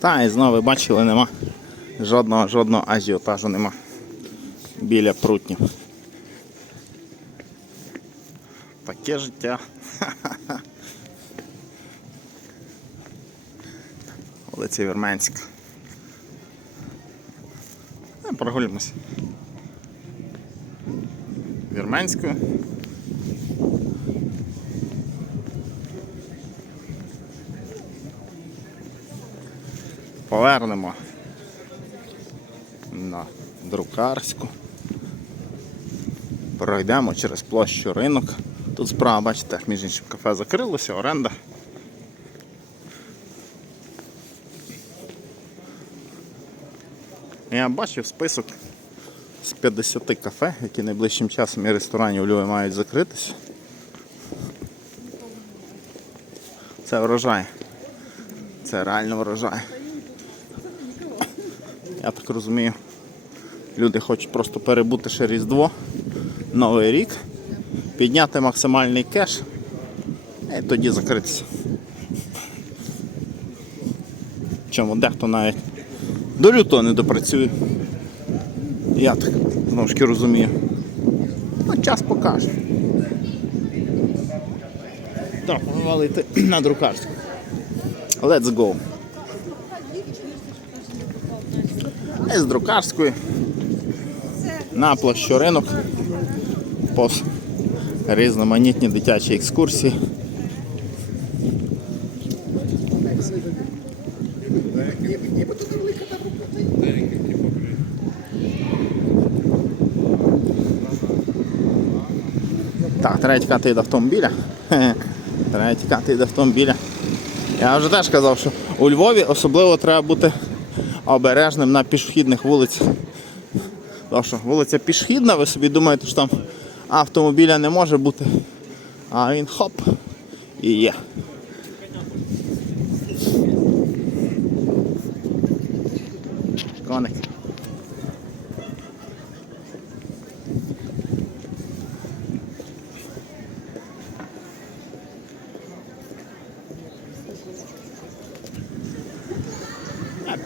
Та і знову бачили, нема жодного жодного ажіотажу нема біля прутнів. Таке життя. Вулиця Вірменська. Е, Прогулюємося. Вірменською. Повернемо на друкарську. Пройдемо через площу ринок. Тут справа, бачите, між іншим кафе закрилося, оренда. Я бачив список з 50 кафе, які найближчим часом і ресторанів Львові мають закритися. Це врожай. Це реально врожай. Я так розумію, люди хочуть просто перебути ще Різдво, Новий рік, підняти максимальний кеш і тоді закритися. Чому дехто навіть до лютого не допрацює. Я так знову ж таки розумію. Ну, час покаже. Так, можна йти на друкарську. Let's go. І з друкарської на площу ринок по різноманітні дитячі екскурсії. Так, треба тікати від автомобіля. Треба тікати від автомобіля. Я вже теж казав, що у Львові особливо треба бути обережним на пішохідних вулицях. Тому що вулиця пішохідна, ви собі думаєте, що там автомобіля не може бути. А він хоп і є. Коник.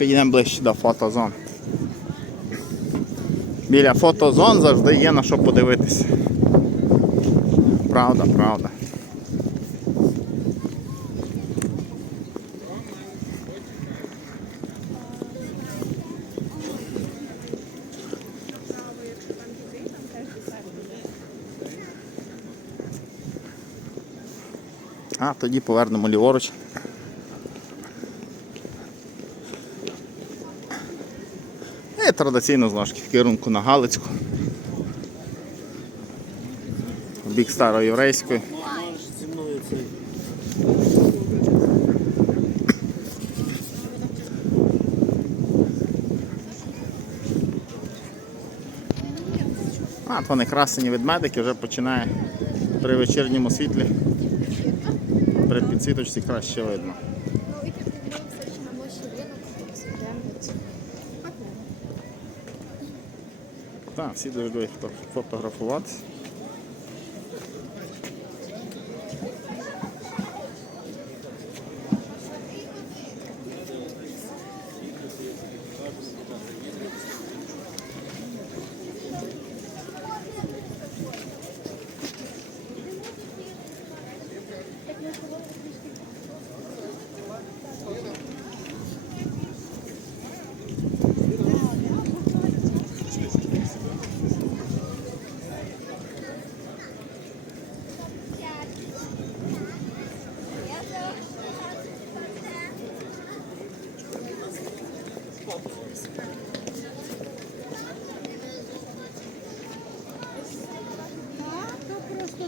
Підійдемо ближче до фотозон. Біля фотозон завжди є на що подивитися. Правда, правда. А тоді повернемо ліворуч. Традиційно знову ж в керунку на Галицьку. В бік староєврейської. А, то не красені ведмедики вже починає при вечірньому світлі. При підсвіточці краще видно. Так, всі дуже люблять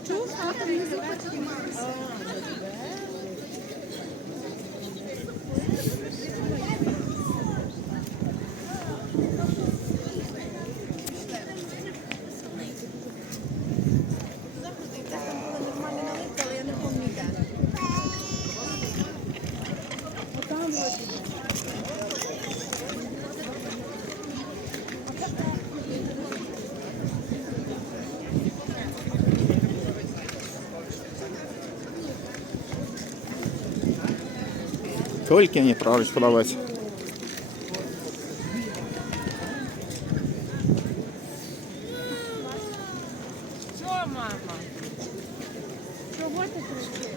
фото- фотографуватися. Тільки не правильно подавати. Що, мама? Чого ти кричиш?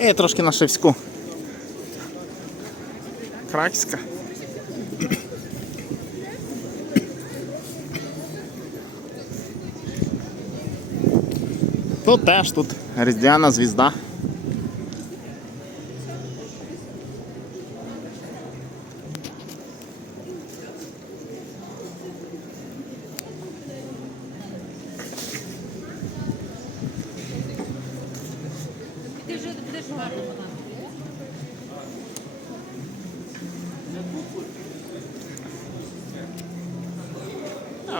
І трошки на шевську. Кракська. Тут теж тут різдвяна звізда.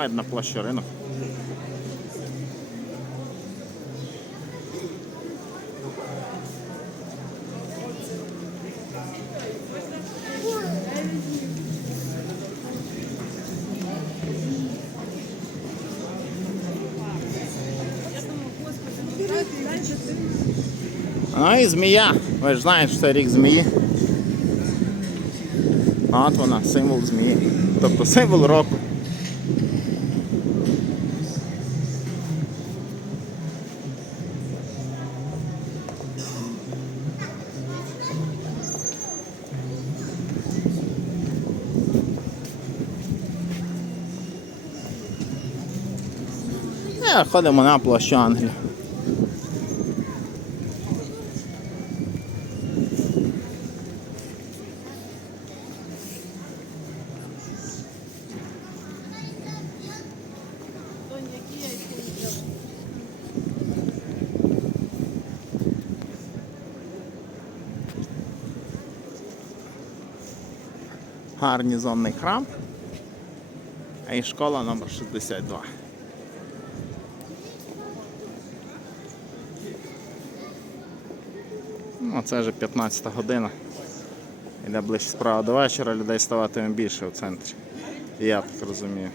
Навіть на площі ринок. А і змія. Ви ж знаєте, що це рік змії. От вона, символ змії. Тобто символ року. Е, ходимо на площу Англії. Гарнізонний храм. І школа номер 62. Ну, це вже 15 година. Іде ближче справа до вечора, людей ставатиме більше в центрі. Я так розумію.